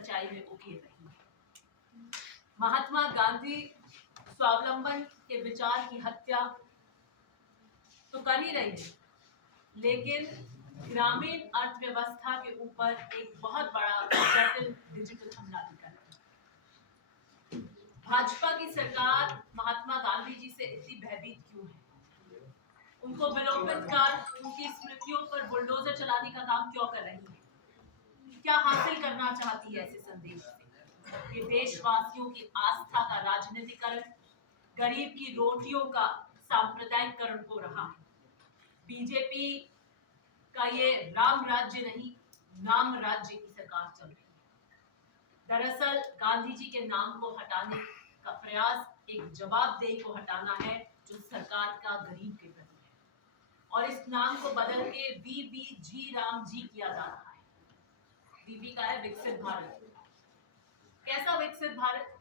चर्चाई में उकेर रही है। महात्मा गांधी स्वावलंबन के विचार की हत्या तो कर ही रही है, लेकिन ग्रामीण अर्थव्यवस्था के ऊपर एक बहुत बड़ा जटिल डिजिटल हमला भी कर रही है। भाजपा की सरकार महात्मा गांधी जी से इतनी भयभीत क्यों है? उनको विलोपित कर उनकी स्मृतियों पर बुलडोजर चलाने का काम क्यों कर रही है? क्या हासिल करना चाहती है ऐसे संदेश से? ये देशवासियों की आस्था का राजनीतिकरण, गरीब की रोटियों का सांप्रदायिकरण हो रहा है। बीजेपी का ये राम राज्य नहीं, नाम राज्य की सरकार चल रही है। दरअसल गांधी जी के नाम को हटाने का प्रयास एक जवाबदेही को हटाना है जो सरकार का गरीब के प्रति है, और इस नाम को बदल के वीबी राम जी किया जा रहा है। बीबी का है विकसित भारत। कैसा विकसित भारत?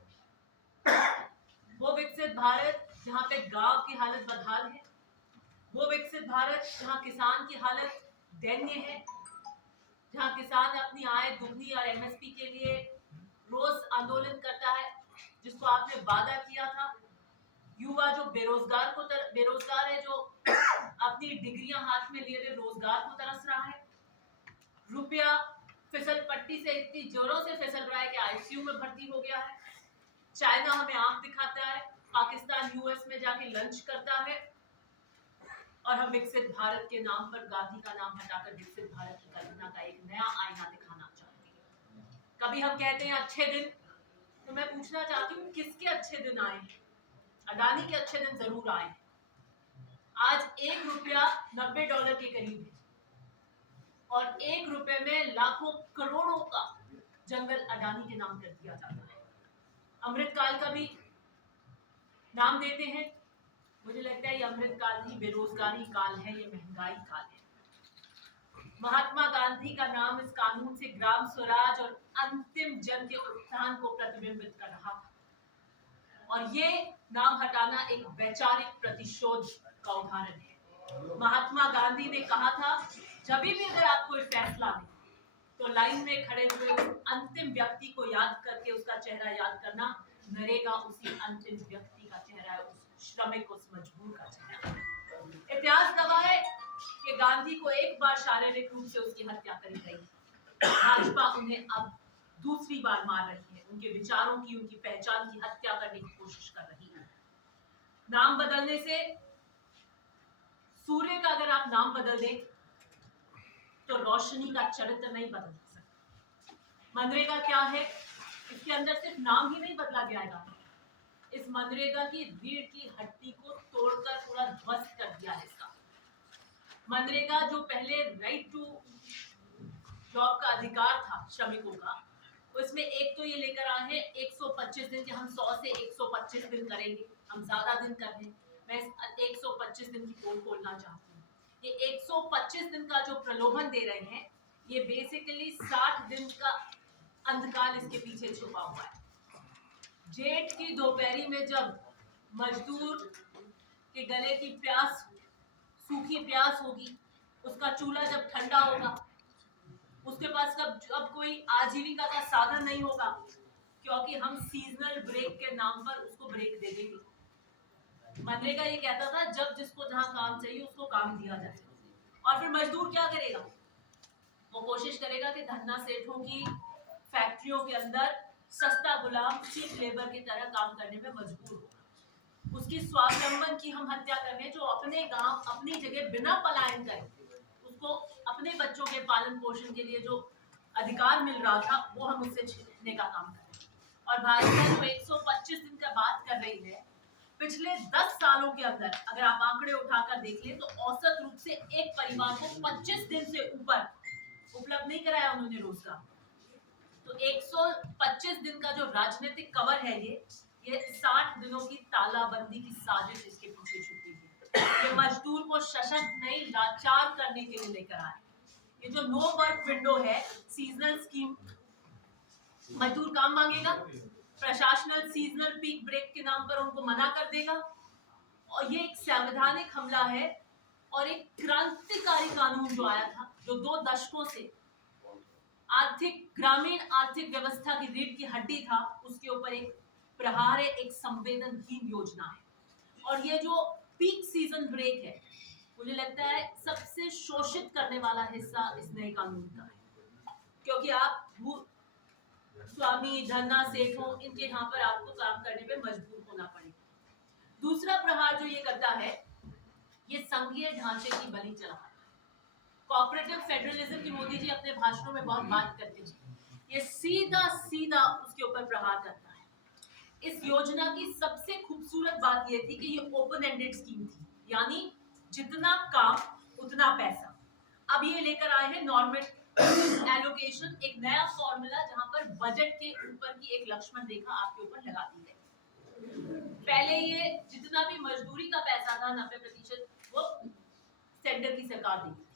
वो विकसित भारत जहाँ पे गांव की हालत बदहाल है, वो विकसित भारत जहाँ किसान की हालत दयनीय है, जहाँ किसान अपनी आय दुगनी और एमएसपी के लिए रोज आंदोलन करता है, जिसको आपने वादा किया था। युवा जो बेरोजगार है, जो अपनी डिग्रियां हाथ में लिए हुए रोजगार को तरस रहा है। रुपया फिसल पट्टी से इतनी जोरों से फिसल रहा है कि आईसीयू में भर्ती हो गया है। चाइना हमें आंख दिखाता है, पाकिस्तान यूएस में जाके लंच करता है, और हम विकसित भारत के नाम पर गांधी का नाम हटाकर विकसित भारत की कल्पना का एक नया आईना दिखाना चाहते हैं। कभी हम कहते हैं अच्छे दिन, तो मैं पूछना चाहती हूँ किसके अच्छे दिन आए? अडानी के अच्छे दिन जरूर आए। आज ₹1 $90 के करीब है, और ₹1 में लाखों करोड़ों का जंगल अडानी के नाम कर दिया जाता है। अमृतकाल का भी नाम देते हैं। मुझे लगता है ये अमृतकाल नहीं, बेरोजगारी काल है, ये महंगाई काल है। महात्मा गांधी का नाम इस कानून से ग्राम स्वराज और अंतिम जन के उत्थान को प्रतिबिंबित कर रहा था, और ये नाम हटाना एक वैचारिक प्रतिशोध का उदाहरण है। महात्मा गांधी ने कहा था, जब भी अगर आप कोई फैसला लें तो लाइन में खड़े हुए अंतिम व्यक्ति को याद करके उसका चेहरा याद करना। नरेगा उसी अंतिम व्यक्ति का चेहरा है, उस श्रमिक, उस मजदूर का चेहरा। इतिहास गवाह है कि गांधी को एक बार शारीरिक रूप से उसकी हत्या करी गई। भाजपा उन्हें अब दूसरी बार मार रही है, उनके विचारों की, उनकी पहचान की हत्या करने की कोशिश कर रही है। नाम बदलने से, सूर्य का अगर आप नाम बदल दें तो रोशनी का चरित्र नहीं बदल सकता। मनरेगा क्या है? इसके अंदर सिर्फ नाम ही नहीं बदला जाएगा, इस मनरेगा की रीढ़ की हड्डी को तोड़कर पूरा ध्वस्त कर दिया है इसका। मनरेगा जो पहले राइट टू जॉब का अधिकार था श्रमिकों का, उसमें एक तो ये लेकर आए हैं 125 दिन के, हम 100 से 125 दिन करेंगे, हम ज्यादा दिन कर रहे हैं। मैं 125 दिन की पोल खोलना चाहती हूँ। ये 125 दिन का जो प्रलोभन दे रहे हैं, ये बेसिकली 60 दिन का अंधकाल इसके पीछे छुपा हुआ है। जेठ की दोपहरी में जब मजदूर के गले की प्यास, सूखी प्यास होगी, उसका चूल्हा जब ठंडा होगा, उसके पास अब कोई आजीविका का साधन नहीं होगा, क्योंकि हम सीजनल ब्रेक के नाम पर उसको ब्रेक दे देंगे। मनरेगा ये कहता था जब जिसको जहां काम चाहिए उसको काम दिया जाए, और फिर मजदूर क्या करेगा? वो कोशिश करेगा कि धन्ना सेठों की फैक्ट्रियों के अंदर सस्ता गुलाम, चीप लेबर की तरह काम करने में मजबूर होगा। उसकी स्वावलंबन की हम हत्या कर रहे हैं, जो अपने गांव, अपनी जगह बिना पलायन करे, उसको अपने बच्चों के पालन पोषण के लिए जो अधिकार मिल रहा था वो हम उससे छीनने का काम कर रहे हैं। और भाजपा जो 125 दिन का बात कर रही है, पिछले 10 सालों के अंदर अगर आप आंकड़े उठाकर देख लें तो औसत रूप से एक परिवार को 25 दिन से ऊपर उपलब्ध नहीं कराया उन्होंने रोजगार। तो 125 दिन का जो राजनीतिक कवर है, ये 60 दिनों की तालाबंदी की साजिश इसके पीछे छुपी है। ये मजदूर को सशक्त नहीं, लाचार करने के लिए लेकर आए। ये जो नो वर्क विंडो है, सीजनल स्कीम, मजदूर काम मांगेगा, प्रशासनल सीजनल पीक ब्रेक के नाम पर उनको मना कर देगा, और ये एक संवैधानिक हमला है और एक क्रांतिकारी कानून जो आया था, जो 2 दशकों से ग्रामीण आर्थिक व्यवस्था की रीढ़ की हड्डी था, उसके ऊपर एक प्रहार है, एक संवेदनहीन योजना है। और ये जो पीक सीजन ब्रेक है, मुझे लगता है सबसे शोषित करने वाला हिस्सा इस नए कानून का है, क्योंकि आप स्वामी धन्ना सेठों इनके यहाँ पर आपको काम करने पे मजबूर होना पड़ेगा। दूसरा प्रहार जो ये करता है, ये संघीय ढांचे की बलि चढ़ा है। कोऑपरेटिव फेडरलिज्म की मोदी जी अपने भाषणों में बहुत बात करते हैं, ये सीधा सीधा उसके ऊपर प्रहार करता है। इस योजना की सबसे खूबसूरत बात यह थी कि ये ओपन एंडेड स्कीम थी, यानी जितना काम उतना पैसा। अब ये लेकर आए हैं नॉर्मल एलोकेशन, एक नया फॉर्मूला जहां पर बजट के ऊपर की एक लक्ष्मण रेखा आपके ऊपर लगा दी है। पहले ये जितना भी मजदूरी का पैसा था 90% वो सेंटर की सरकार देती थी।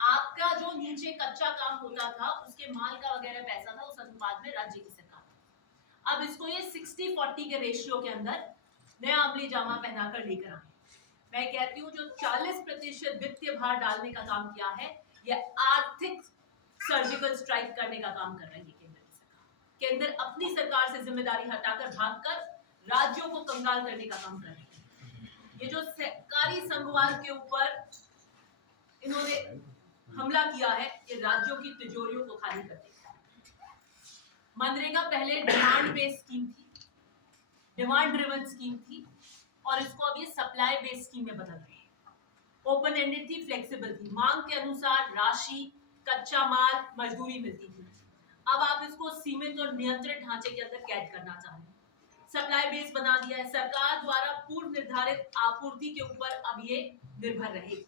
आपका जो नीचे कच्चा काम होता था उसके माल का वगैरह पैसा था, उस अनुपात में राज्य की सरकार। अब इसको ये 60-40 के रेशियो के अंदर नया अमली जामा पहनाकर लेकर आए। मैं कहती हूँ जो 40% वित्तीय भार डालने का काम किया है, ये आर्थिक सर्जिकल स्ट्राइक करने का काम कर रही है केंद्र की सरकार। केंद्र अपनी सरकार से जिम्मेदारी हटाकर भागकर राज्यों को कंगाल करने का काम कर रही है। ये जो सरकारी संघवाद के ऊपर इन्होंने हमला किया है, ये राज्यों की तिजोरियों को खाली कर देगा। मनरेगा पहले डिमांड बेस्ड स्कीम थी, डिमांड ड्रिवन स्कीम थी, और इसको अब ये सप्लाई बेस्ड स्कीम में बदल रही है। ओपन एंडेड थी, फ्लेक्सिबल थी, मांग के अनुसार राशि, कच्चा माल, मजदूरी मिलती थी। अब आप इसको सीमित और नियंत्रित ढांचे के अंदर कैद करना चाह रहे हैं, सप्लाई बेस बना दिया है। सरकार द्वारा पूर्व निर्धारित आपूर्ति के ऊपर अब ये निर्भर रहेगी।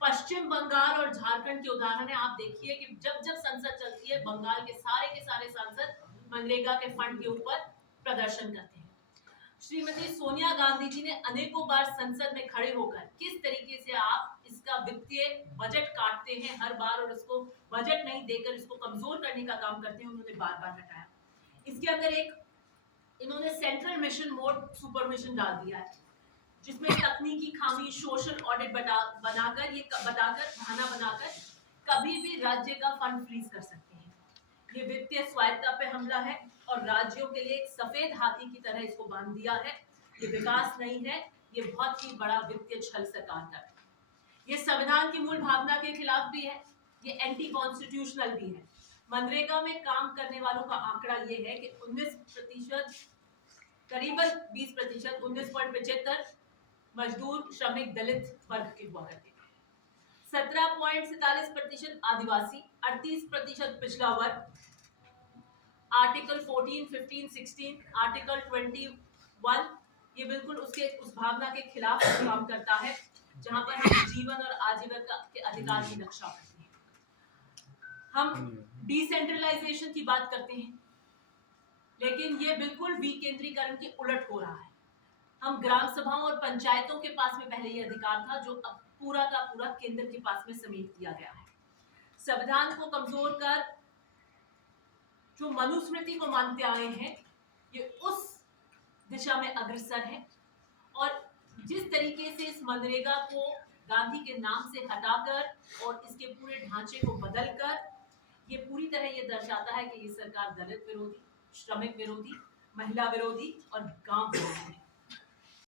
पश्चिम बंगाल और झारखंड के उदाहरण है, आप देखिए कि जब जब संसद चलती है, बंगाल के सारे सांसद मनरेगा के फंड के ऊपर प्रदर्शन करते हैं। श्रीमती सोनिया गांधी जी ने अनेकों बार संसद में खड़े होकर किस तरीके से आप इसका वित्तीय बजट काटते हैं हर बार, और इसको बजट नहीं देकर इसको कमजोर करने का काम करते हैं, उन्होंने बार बार हटाया। इसके अंदर एक इन्होंने central mission mode super mission डाल दिया है, जिसमें तकनीकी खामी, सोशल ऑडिट बनाकर ये बताकर बहाना बनाकर कभी भी राज्य का फंड फ्रीज कर सकते हैं। ये वित्तीय स्वायत्ता पे हमला है और राज्यों के लिए एक सफेद हाथी की तरह इसको बांध दिया है। ये विकास नहीं है, ये बहुत ही बड़ा वित्तीय छल सरकार का है। ये संविधान की मूल भावना के खिलाफ भी है, ये एंटी कॉन्स्टिट्यूशनल भी है। मनरेगा में काम करने वालों का आंकड़ा ये है कि 19%, करीबन 20%, 19.75 मजदूर, श्रमिक, दलित वर्ग के हुआ करते थे। 17.47% आदिवासी, 38% पिछड़ा वर्ग, आर्टिकल 14, 15, 16, आर्टिकल 21 ये बिल्कुल उस भावना के खिलाफ काम करता है, जहां पर हम जीवन और आजीविका के अधिकार की रक्षा करते हैं। हम डिसेंट्रलाइजेशन की बात करते हैं, लेकिन ये बिल्कुल विकेंद्रीकरण के उलट हो रहा है। हम ग्राम सभाओं और पंचायतों के पास में पहले ये अधिकार था, जो अब पूरा का पूरा केंद्र के पास में समेट दिया गया है। संविधान को कमजोर कर जो मनुस्मृति को मानते आए हैं, ये उस दिशा में अग्रसर है। और जिस तरीके से इस मनरेगा को गांधी के नाम से हटाकर और इसके पूरे ढांचे को बदलकर, ये पूरी तरह ये दर्शाता है कि ये सरकार दलित विरोधी, श्रमिक विरोधी, महिला विरोधी और गांव विरोधी है।